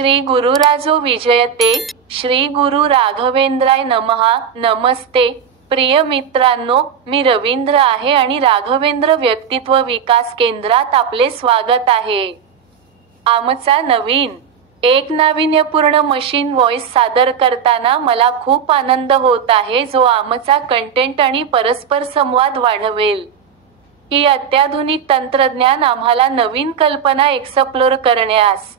श्री गुरुराजो विजयते श्री गुरु राघवेंद्राय नमः। नमस्ते प्रिय मित्रांनो, मी रवींद्र आहे आणि राघवेंद्र व्यक्तित्व विकास केंद्रात आपले स्वागत आहे। आमचा नवीन एक नाविन्यपूर्ण मशीन व्हॉइस सादर करताना मला खूप आनंद होत आहे, जो आमचा कंटेंट आणि परस्पर संवाद वाढवेल। ही अत्याधुनिक तंत्रज्ञान आम्हाला नवीन कल्पना एक्सप्लोर करण्यास,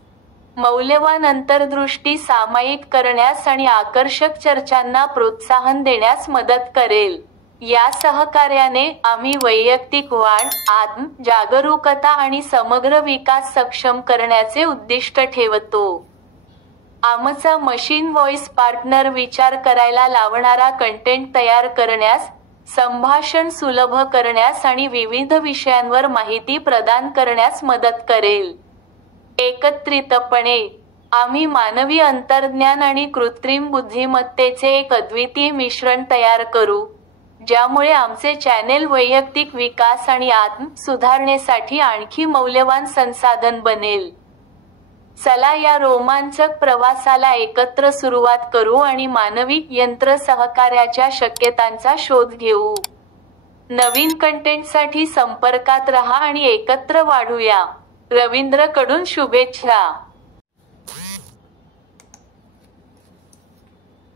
मौल्यवान अंतर्दृष्टी सामायिक करण्यास आणि आकर्षक चर्चांना प्रोत्साहन देण्यास मदत करेल। या सहकार्याने आम्ही वैयक्तिक वाढ, आत्म जागरूकता आणि समग्र विकास सक्षम करण्याचे उद्दिष्ट ठेवतो। आमचा मशीन व्हॉइस पार्टनर विचार करायला लावणारा कंटेंट तयार करण्यास, संभाषण सुलभ करण्यास आणि विविध विषयांवर माहिती प्रदान करण्यास मदत करेल। एकत्रितपणे आम्ही मानवी अंतर्ज्ञान आणि कृत्रिम बुद्धिमत्तेचे एक अद्वितीय मिश्रण तयार करू, ज्यामुळे आमचे चॅनेल वैयक्तिक विकास आणि आत्म सुधारणेसाठी आणखी मौल्यवान संसाधन बनेल। चला या रोमांचक प्रवासाला एकत्र सुरुवात करू आणि मानवी यंत्र सहकार्याच्या शक्यतांचा शोध घेऊ। नवीन कंटेंटसाठी संपर्कात रहा आणि एकत्र वाढूया। रवींद्र कडून शुभेच्छा।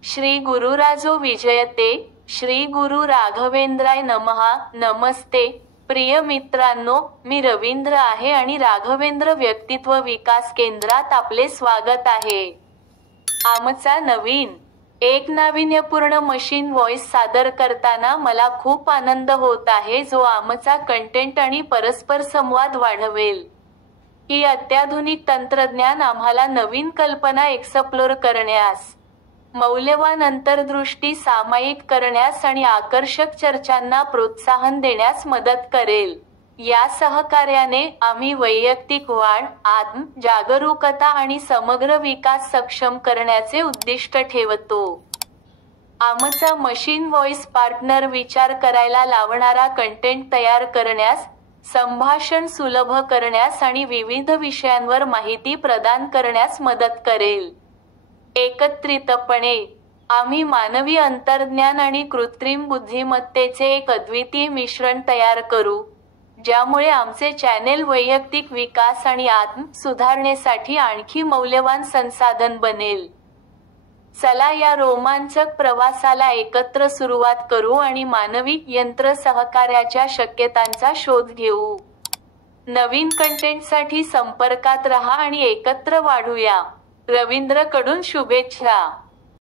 श्री गुरुराजो विजयते श्री गुरु राघवेंद्राय नमः। नमस्ते प्रिय मित्रांनो, मी रवींद्र आहे आणि राघवेंद्र व्यक्तित्व विकास केंद्रात आपले स्वागत आहे। आमचा नवीन एक नाविन्यपूर्ण मशीन व्हॉइस सादर करताना मला खूप आनंद होत आहे, जो आमचा कंटेंट आणि परस्पर संवाद वाढवेल। ही अत्याधुनिक तंत्रज्ञान आम्हाला नवीन कल्पना एक्सप्लोर करण्यास, मौल्यवान अंतर्दृष्टी सामायिक करण्यास आणि आकर्षक चर्चांना प्रोत्साहन देण्यास मदत करेल। या सहकार्याने आम्ही वैयक्तिक वाढ, आत्म जागरूकता आणि समग्र विकास सक्षम करण्याचे उद्दिष्ट ठेवतो। आमचा मशीन व्हॉइस पार्टनर विचार करायला लावणारा कंटेंट तयार करण्यास, संभाषण सुलभ करण्यास आणि विविध विषयांवर माहिती प्रदान करण्यास मदत करेल। एकत्रितपणे आम्ही मानवी अंतर्ज्ञान आणि कृत्रिम बुद्धिमत्तेचे एक अद्वितीय मिश्रण तयार करू, ज्यामुळे आमचे चॅनेल वैयक्तिक विकास आणि आत्म सुधारणेसाठी आणखी मौल्यवान संसाधन बनेल। चला या रोमांचक प्रवासाला एकत्र सुरुवात करू आणि मानवी यंत्र सहकार्याच्या शक्यतांचा शोध घेऊ। नवीन कंटेंटसाठी संपर्कात रहा आणि एकत्र वाढूया। रवींद्र कडून शुभेच्छा।